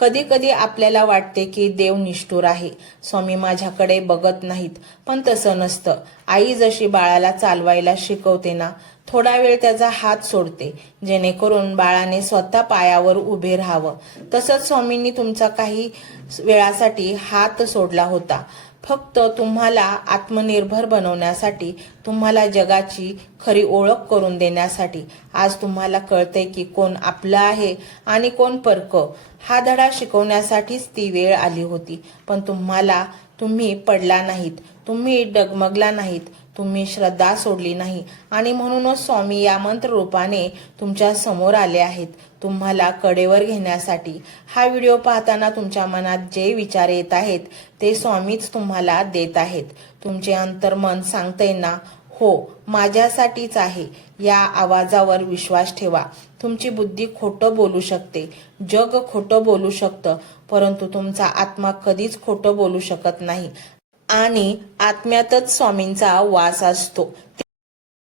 कधी कधी आपल्याला वाटते की देव निष्ठुर आहे, स्वामी माझ्याकडे बघत नाहीत, पण तसं नसतं. आई जशी बाळाला चालवायला शिकवते ना, थोडा वेळ त्याचा हात सोडते, जेणेकरून बाळाने स्वतः पायावर उभे राहावं. तसंच स्वामींनी तुमचा काही वेळासाठी हात सोडला होता, फक्त तुम्हाला आत्मनिर्भर बनवण्यासाठी, तुम्हाला जगाची खरी ओळख करून देण्यासाठी. आज तुम्हाला कळतंय की कोण आपलं आहे आणि कोण परकं. हा धडा शिकवण्यासाठीच ती वेळ आली होती. पण तुम्ही पडला नाहीत, तुम्ही डगमगला नाहीत, तुम्ही श्रद्धा सोडली नाही, आणि म्हणूनच स्वामी या मंत्र रूपाने तुमच्या समोर आले आहेत, तुम्हाला कडेवर घेण्यासाठी. हा व्हिडिओ पाहताना तुमच्या मनात जे विचार येत आहेत ते स्वामीच तुम्हाला देत आहेत. तुमचे अंतर्मन सांगतंय ना, हो माझ्यासाठीच आहे. या आवाजावर विश्वास ठेवा. तुमची बुद्धी खोटं बोलू शकते, जग खोटं बोलू शकतं, परंतु तुमचा आत्मा कधीच खोटं बोलू शकत नाही. आणि आत्म्यातच स्वामींचा वास असतो.